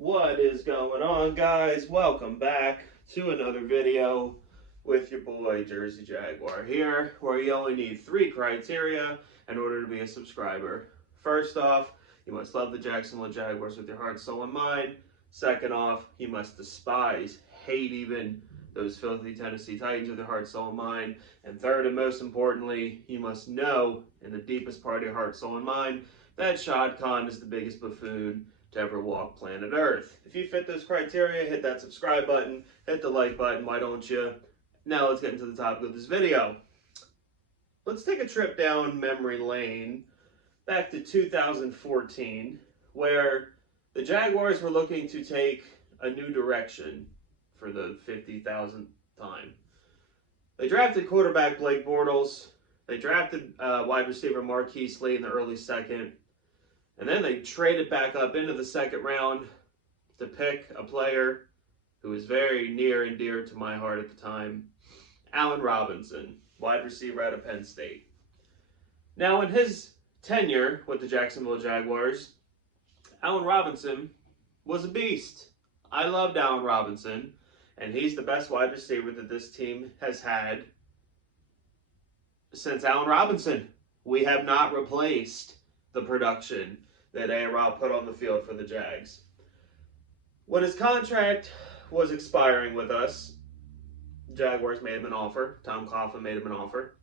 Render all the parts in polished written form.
What is going on, guys? Welcome back to another video with your boy Jersey Jaguar here, where you only need 3 criteria in order to be a subscriber. First off, you must love the Jacksonville Jaguars with your heart, soul, and mind. Second off, you must despise, hate even, those filthy Tennessee Titans with your heart, soul, and mind. And third and most importantly, you must know in the deepest part of your heart, soul, and mind that Shad Khan is the biggest buffoon to ever walk planet Earth. If you fit those criteria, hit that subscribe button, hit the like button, why don't you? Now let's get into the topic of this video. Let's take a trip down memory lane back to 2014, where the Jaguars were looking to take a new direction for the 50,000th time. They drafted quarterback Blake Bortles. They drafted wide receiver Marquise Lee in the early second. And then they traded back up into the second round to pick a player who was very near and dear to my heart at the time, Allen Robinson, wide receiver out of Penn State. Now, in his tenure with the Jacksonville Jaguars, Allen Robinson was a beast. I loved Allen Robinson, and he's the best wide receiver that this team has had since Allen Robinson. We have not replaced the production that A-Rob put on the field for the Jags. When his contract was expiring with us, Jaguars made him an offer. Tom Coughlin made him an offer.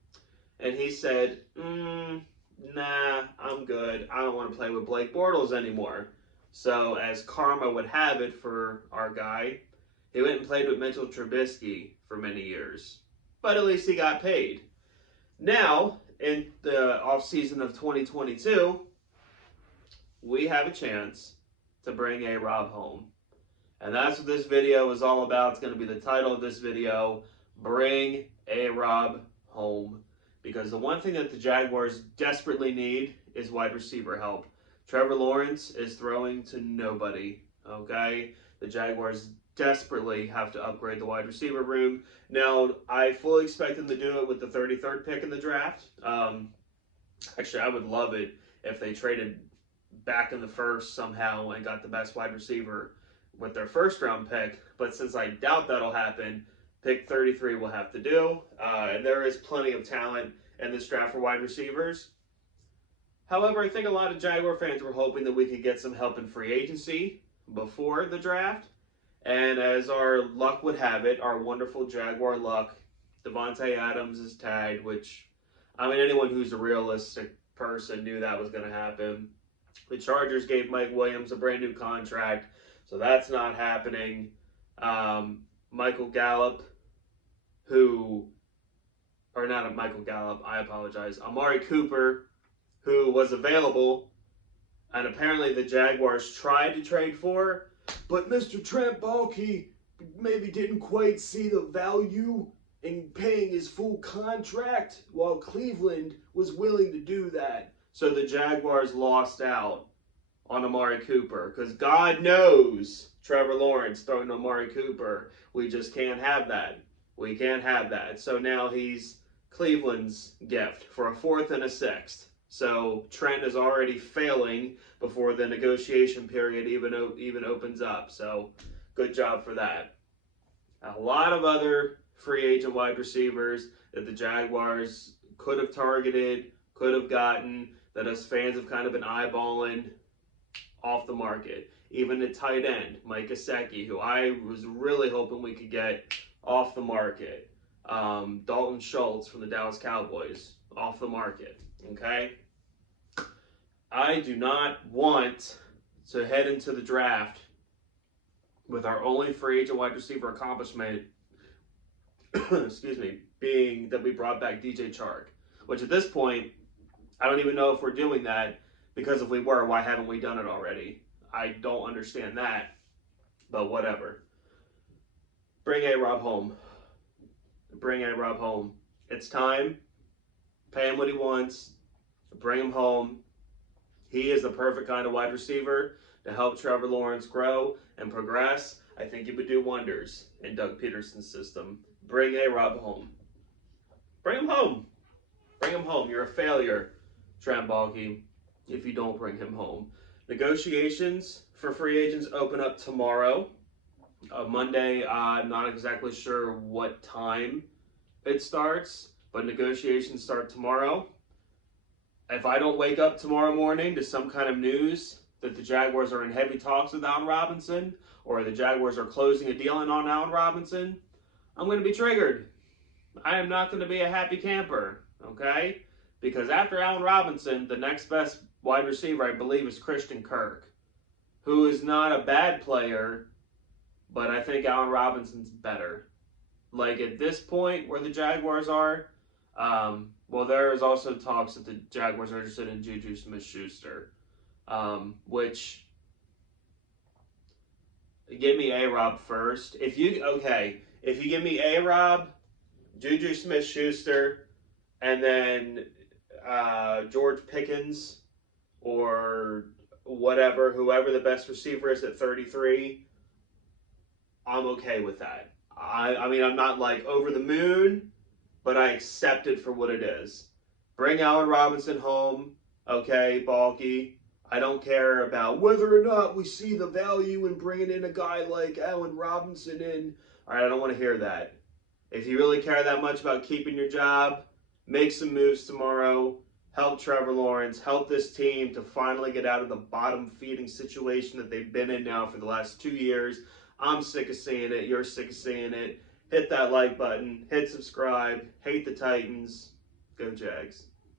And he said, nah, I'm good. I don't want to play with Blake Bortles anymore. So as karma would have it for our guy, he went and played with Mitchell Trubisky for many years. But at least he got paid. Now, in the offseason of 2022, we have a chance to bring A-Rob home. And that's what this video is all about. It's going to be the title of this video, Bring A-Rob Home. Because the one thing that the Jaguars desperately need is wide receiver help. Trevor Lawrence is throwing to nobody, okay? The Jaguars desperately have to upgrade the wide receiver room. Now, I fully expect them to do it with the 33rd pick in the draft. Actually, I would love it if they traded back in the first somehow and got the best wide receiver with their first round pick. But since I doubt that'll happen, pick 33 will have to do. And there is plenty of talent in this draft for wide receivers. However, I think a lot of Jaguar fans were hoping that we could get some help in free agency before the draft. And as our luck would have it, our wonderful Jaguar luck, Devontae Adams is tagged, which, I mean, anyone who's a realistic person knew that was going to happen. The Chargers gave Mike Williams a brand new contract, so that's not happening. Michael Gallup, Amari Cooper, who was available, and apparently the Jaguars tried to trade for, but Mr. Trent Baalke maybe didn't quite see the value in paying his full contract, while Cleveland was willing to do that. So the Jaguars lost out on Amari Cooper, because God knows Trevor Lawrence throwing to Amari Cooper. We just can't have that. We can't have that. So now he's Cleveland's gift for a 4th and a 6th. So Trent is already failing before the negotiation period even opens up. So good job for that. A lot of other free agent wide receivers that the Jaguars could have targeted, could have gotten, that us fans have kind of been eyeballing, off the market. Even the tight end, Mike Gesicki, who I was really hoping we could get off the market. Dalton Schultz from the Dallas Cowboys, off the market. Okay? I do not want to head into the draft with our only free agent wide receiver accomplishment, excuse me, being that we brought back DJ Chark. Which at this point, I don't even know if we're doing that, because if we were, why haven't we done it already? I don't understand that, but whatever. Bring A-Rob home. Bring A-Rob home. It's time. Pay him what he wants. Bring him home. He is the perfect kind of wide receiver to help Trevor Lawrence grow and progress. I think he would do wonders in Doug Peterson's system. Bring A-Rob home. Bring him home. Bring him home. You're a failure, Trent Baalke, if you don't bring him home. Negotiations for free agents open up tomorrow. Monday, I'm not exactly sure what time it starts, but negotiations start tomorrow. If I don't wake up tomorrow morning to some kind of news that the Jaguars are in heavy talks with Allen Robinson, or the Jaguars are closing a deal on Allen Robinson, I'm going to be triggered. I am not going to be a happy camper, okay? Because after Allen Robinson, the next best wide receiver, I believe, is Christian Kirk, who is not a bad player, but I think Allen Robinson's better. Like at this point where the Jaguars are, well, there is also talks that the Jaguars are interested in Juju Smith-Schuster, which give me A-Rob first. If you give me A-Rob, Juju Smith-Schuster, and then George Pickens or whatever, whoever the best receiver is at 33, I'm okay with that. I mean, I'm not like over the moon, but I accept it for what it is. Bring Allen Robinson home, okay, Balky. I don't care about whether or not we see the value in bringing in a guy like Allen Robinson in. All right, I don't want to hear that. If you really care that much about keeping your job, make some moves tomorrow. Help Trevor Lawrence. Help this team to finally get out of the bottom feeding situation that they've been in now for the last 2 years. I'm sick of seeing it. You're sick of seeing it. Hit that like button. Hit subscribe. Hate the Titans. Go Jags.